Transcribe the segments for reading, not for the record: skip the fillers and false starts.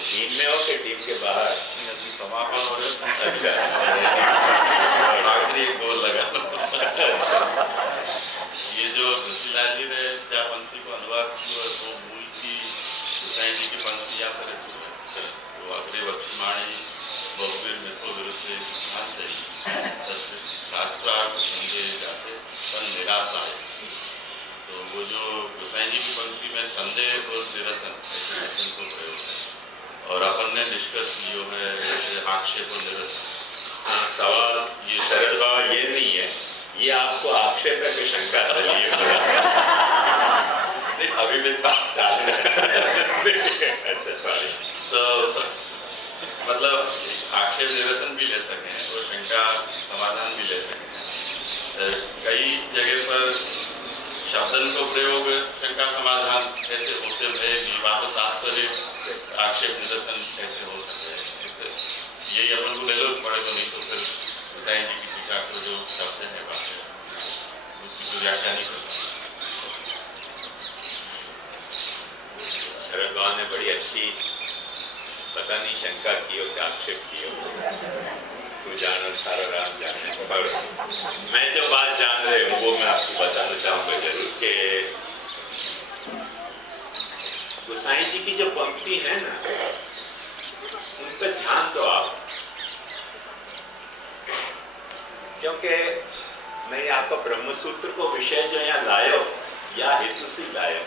Team में हो कि टीम के बाहर? समापन हो रहा है। अच्छा, आखिरी एक गोल लगा। ये जो तुलसीलाल जी ने क्या पंक्ति को अनुवाद किया वो मूल की गोसाई जी की पंक्ति या पर वो अग्रे वक्षमाणी बहुवीर मित्रों विरुद्ध मान चाहिए शास्त्रार्थ समझे जाते पर निराशा है। तो वो जो गोसाई जी की पंक्ति में संदेह और निरसन ऐसे वचन को प्रयोग है और अपन ने निष्कर्ष लियो है आक्षेप और निरसन। सवाल ये शरद बाबा ये नहीं है, ये आपको आक्षेप है कि शंका नहीं, अभी भी बात चालू है। अच्छा सॉरी। तो मतलब आक्षेप निरसन भी ले सकें और शंका समाधान भी ले सकें। कई जगह पर शब्दन को प्रयोग शंका समाधान कैसे होते हुए विवाह तात्पर्य आक्षेप निरसन कैसे हो सकते हैं, यही अपन को ले लो पड़े तो नहीं तो फिर गोसाई जी की टीका को जो शब्द है उसकी तो व्याख्या नहीं करता। शरद बाबा ने बड़ी अच्छी पता नहीं शंका की हो कि आक्षेप की हो, तू जानो सारा राम जाने, पर मैं जो बात जान रहे हूँ वो मैं आपको बताना चाहूंगा जरूर कि गोसाई जी की जो पंक्ति है ना उन पर ध्यान दो आप, क्योंकि मैं आपका ब्रह्मसूत्र को विषय जो यहाँ लायो या हेतु से लायो,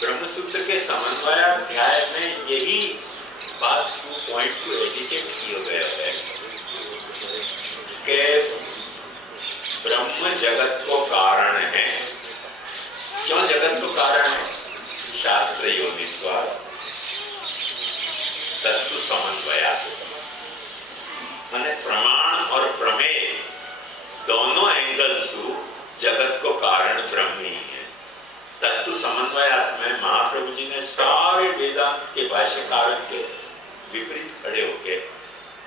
ब्रह्मसूत्र के समन्वयाध्याय में यही बात को पॉइंट टू एडिकेट किया गया है कि ब्रह्म जगत को कारण है। क्यों जगत को कारण है? शास्त्र योनित्वा तत्व समन्वयात्, माने प्रमाण और प्रमेय दोनों एंगल से जगत को कारण ब्रह्म ही है। तत्व समन्वयात् में महाप्रभु जी ने सारे वेदांत के भाष्यकार के विपरीत खड़े होके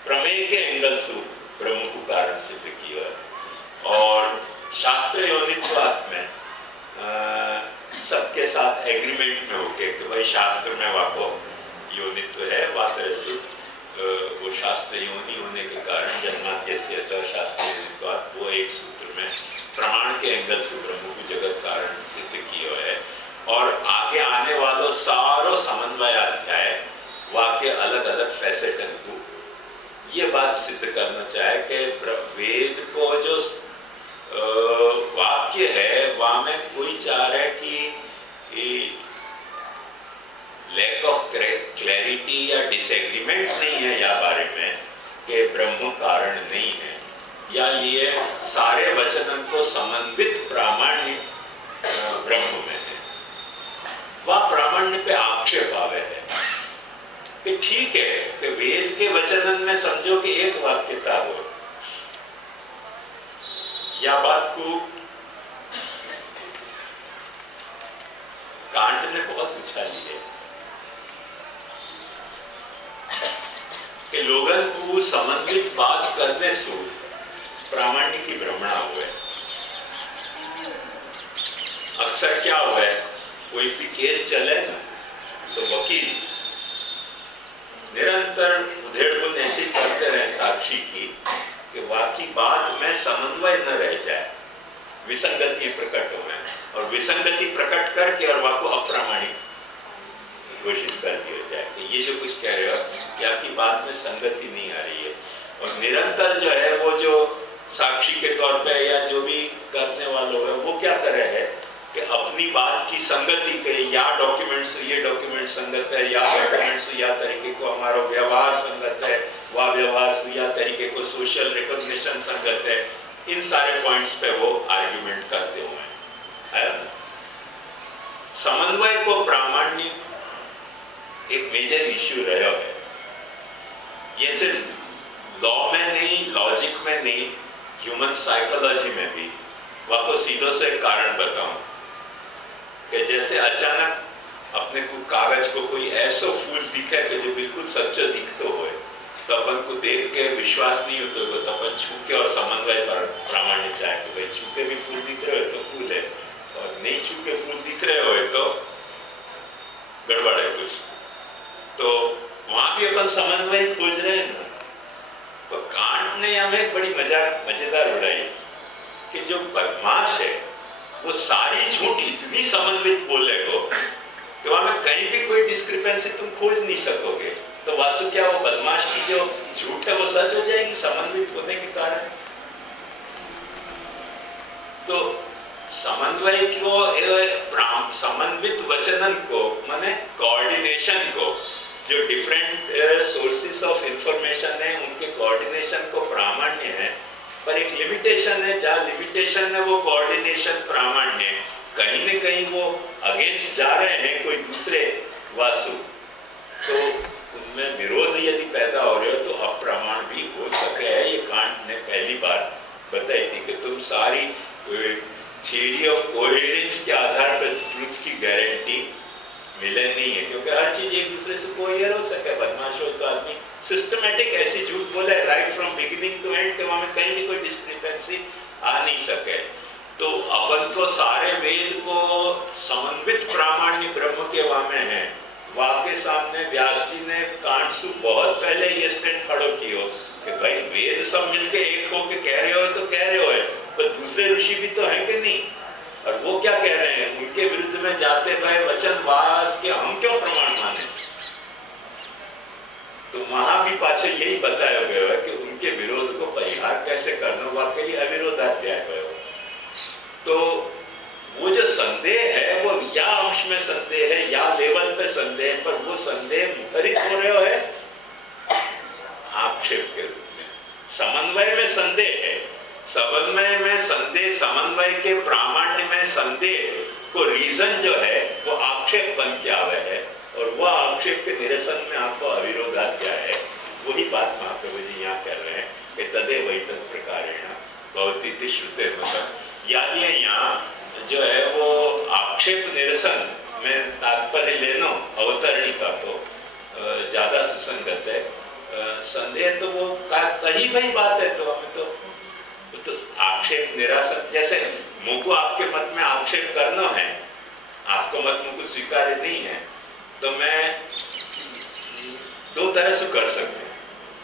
प्रमेय के एंगल से ब्रह्म को कारण सिद्ध किया और शास्त्र योनित्वात् में सबके साथ एग्रीमेंट में होके कि भाई शास्त्र में वाको योनित्व है, वो शास्त्र योनि होने के कारण जन्माद्यस्य शास्त्र योनित्वात् वो एक सूत्र में प्रमाण के एंगल से ब्रह्म को जगत कारण सिद्ध किया है। और आगे आने वालों सारों समन्वयाध्याय वाक्य अलग अलग फैसेटन को ये बात सिद्ध करना चाहे कि वेद को जो वाक्य है वहां में कोई चाह रहा है कि लैक ऑफ क्लैरिटी या डिसएग्रीमेंट नहीं है या बारे में कि ब्रह्म कारण नहीं है, या ये सारे वचनों को समन्वित प्रामाण्य ब्रह्म में है। वह प्रामाण्य पे आक्षेप आवे है कि ठीक है कि वेद के वचनन में समझो कि एक वाक्यता हो, या बात को कांट ने बहुत उछाली है कि लोगन को समन्वित बात करने से प्रामाण्य की भ्रमणा हुआ है। अक्सर क्या हुआ है, कोई भी केस चले ना तो वकील निरंतर उधेड़-बुन ऐसी करते रहे साक्षी की कि वाकई बात में समन्वय न रह जाए, विसंगति प्रकट हो और विसंगति प्रकट करके और वाको अप्रामाणिक घोषित कर दिया जाए कि ये जो कुछ कह रहे हो कि आपकी बात में संगति नहीं आ रही है। और निरंतर जो है वो जो साक्षी के तौर पे या जो भी करने वालों है वो क्या कर रहे हैं कि अपनी बात की संगति के या डॉक्यूमेंट्स ये डॉक्यूमेंट संगत है, या डॉक्यूमेंट्स या तरीके को हमारा व्यवहार संगत है, वह व्यवहार या तरीके को सोशल रिकॉग्निशन संगत है, इन सारे पॉइंट्स पे वो आर्ग्यूमेंट करते हुए हैं। समन्वय को प्रामाण्य एक मेजर इश्यू रहा है। ये सिर्फ लॉ में नहीं, लॉजिक में नहीं, ह्यूमन साइकोलॉजी में भी। आपको सीधो से एक कारण बताऊं कि जैसे अचानक अपने को कागज को कोई ऐसा फूल दिखे कि जो बिल्कुल सच्चा दिखता हो, तो अपन को देख के विश्वास नहीं होता हो, तो अपन छू के और समन्वय पर प्रामाण्य चाहे कि भाई छू के भी फूल दिख रहे हो तो फूल है, और नहीं छू के फूल दिख रहे हो तो गड़बड़ है कुछ। तो वहां भी अपन समन्वय खोज रहे हैं ना। तो कांट ने हमें बड़ी मजेदार उड़ाई कि जो बदमाश है वो सारी झूठ इतनी समन्वित बोलेगा कि वहां कहीं भी कोई डिस्क्रिपेंसी तुम खोज नहीं सकोगे। तो वास्तु क्या वो बदमाश की जो झूठ है वो सच हो जाएगी समन्वित होने के कारण। तो समन्वय को, समन्वित वचनन को माने कोऑर्डिनेशन को, जो डिफरेंट सोर्सेस ऑफ इंफॉर्मेशन है उनके कोऑर्डिनेशन को प्रामाण्य है, पर एक लिमिटेशन है। जहाँ लिमिटेशन है वो कोऑर्डिनेशन प्रामाण्य है, कहीं न कहीं वो अगेंस्ट जा रहे हैं कोई दूसरे वासु, तो उनमें विरोध यदि पैदा हो रहे हो तो अप्रमाण भी हो सके है। ये कांट ने पहली बार बताई थी कि तुम सारी थ्योरी ऑफ कोहेरेंस के आधार पर ट्रुथ की गारंटी मिले नहीं है, क्योंकि हर चीज एक दूसरे से कोहेर हो सके। बदमाश हो तो आदमी सिस्टमैटिक ऐसी झूठ बोले right from beginning to end, वहां में कहीं भी कोई डिस्क्रिपेंसी आ नहीं सके। तो अपन को सारे वेद को समन्वित प्रामाण्य ब्रह्म के वहां में है। वहां के सामने व्यास जी ने कांटसु बहुत पहले ये स्टैंड खड़ो कियो कि भाई वेद सब मिलके एक हो के कह रहे हो तो कह रहे हो है, पर दूसरे ऋषि भी तो हैं कि नहीं। और वो क्या कह रहे हैं, उनके विरुद्ध में जाते हुए वचन वास के हम क्यों प्रमाण माने। तो वहां भी पाछे यही बताया गया है कि उनके विरोध को परिहार कैसे करना, वाकई अविरोधाध्याय है। तो वो जो संदेह है वो या अंश में संदेह है या लेवल पे संदेह, पर वो संदेह मुखरित हो रहे है आक्षेप के रूप में। समन्वय में संदेह है, समन्वय में संदेह, समन्वय के प्रामाण्य में संदेह को रीजन जो है वो आक्षेप बन के आवे है, और वो आक्षेप के निरसन में आपको अविरोधाध्याय है। वही बात महाप्रभु जी यहाँ कर रहे हैं कि तदेव वही तत्प्रकारेण भवतीति श्रुते मतलब, यानी यहाँ जो है वो आक्षेप निरसन में तात्पर्य लेना अवतरणी का तो ज्यादा सुसंगत है। संदेह तो वो कही भाई बात है, तो हमें तो आक्षेप निरासन, जैसे मुझको आपके मत में आक्षेप करना है, आपको मत मुझको स्वीकार्य नहीं है, तो मैं दो तरह से कर सकते हैं।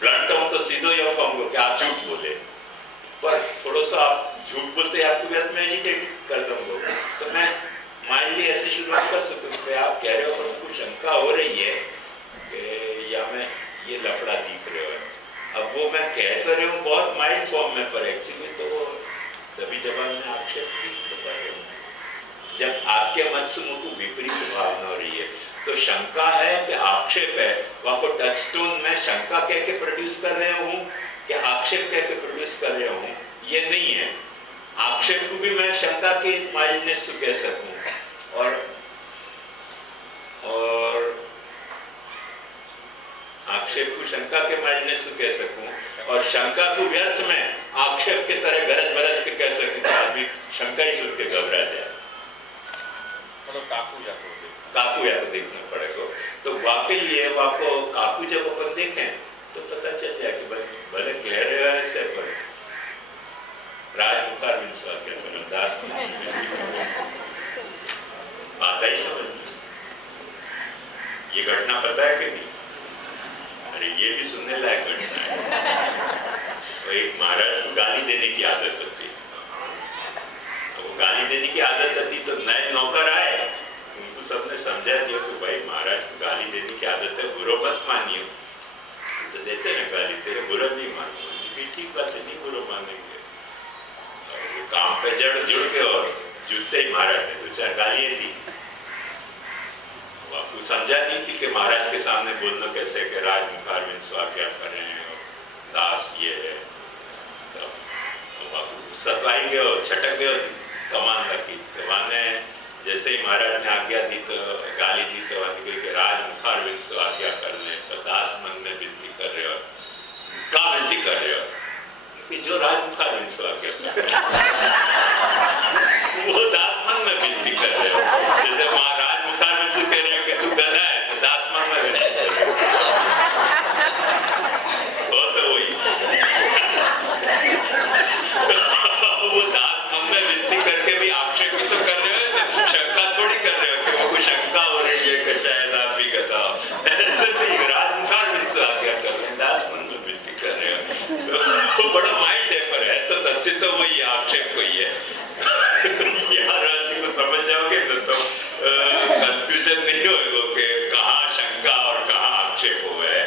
ब्लंट हूं तो सीधो यह कहूंगा कि आप झूठ बोले, पर थोड़ा सा आप झूठ बोलते आपको व्यर्थ में एजिटेट कर दूंगा, तो मैं माइंडली ऐसे शुरुआत कर सकूँ कि आप कह रहे हो पर मुझको शंका हो रही है कि या मैं ये लफड़ा दिख रहे हो। अब वो मैं कह तो रही हूँ बहुत माइल्ड फॉर्म में, पर एक्चुअली तो वो तभी जवाब में आक्षेप नहीं कर रहे हूँ जब आपके मत से मुझको विपरीत भावना हो रही है। तो शंका है कि आक्षेप है, वहां को टच स्टोन में शंका कह के प्रोड्यूस कर रहे हूँ कि आक्षेप कह के प्रोड्यूस कर रहे हूँ, ये नहीं है। आक्षेप को भी मैं शंका के माइल्डनेस से कह सकूं, और आक्षेप को शंका के माइल्डनेस से कह सकूं, और शंका को व्यर्थ में आक्षेप के तरह गरज बरस के कह सकूं तो आदमी शंका ही सुन के घबरा जाए। काकू या तो देखना पड़ेगा। तो वाकई ये आपको काकू जब अपन देखें तो पता चल जाए कि भले कह रहे हो ऐसे, पर राजमुखार दास बात ही समझ। ये घटना पता है कि नहीं? अरे ये भी सुनने लायक घटना है। तो एक महाराज को गाली देने की आदत होती, वो गाली देने की आदत होती तो नए नौकर आए, उनको सबने समझा दिया कि भाई महाराज को गाली देने की आदत है, बुरा मत मानियो। तो देते ना गाली, तेरे बुरा नहीं मानो, ठीक बात है, नहीं बुरा मानेंगे। काम पे जुड़ के और जुड़ते ही महाराज ने दो चार गालियां दी। आपको समझा नहीं थी कि महाराज के सामने बोलना कैसे कि राजमुखार में स्वाज्ञा कर रहे हैं और दास ये है। तो सतवाई गए और छटक गए कमान रखी। तो वहां जैसे ही महाराज ने आज्ञा दी तो गाली दी, तो वहां कि राजमुखार में स्वाज्ञा कर ले, तो दास मन में विनती कर रहे हो, क्या विनती कर रहे हो कि जो राजमुखार में स्वाज्ञा कर रहे वो दास मन में विनती कर रहे हो। जैसे महाराज मुखार में से कह रहे हैं कि तू गधा है, तो दास मन में विनती कर रहे हो, तो वही वो दास मन में विनती करके भी आक्षेप तो कर रहे हो, तो शंका थोड़ी कर रहे हो कि वो शंका हो रही है कि कोई है। यहाँ राशि को समझ जाओगे तो कंफ्यूजन नहीं होगा कि कहाँ शंका और कहाँ आक्षेप हो है।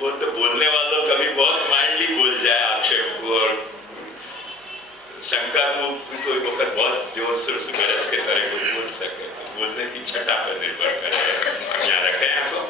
वो तो बोलने वालों कभी बहुत माइंडली बोल जाए आक्षेप को और शंका को कोई वक्त बहुत जोर शोर से गरज के तरह कोई बोल सके, तो बोलने की छटा पर निर्भर करे। यहाँ रखे हैं आपको।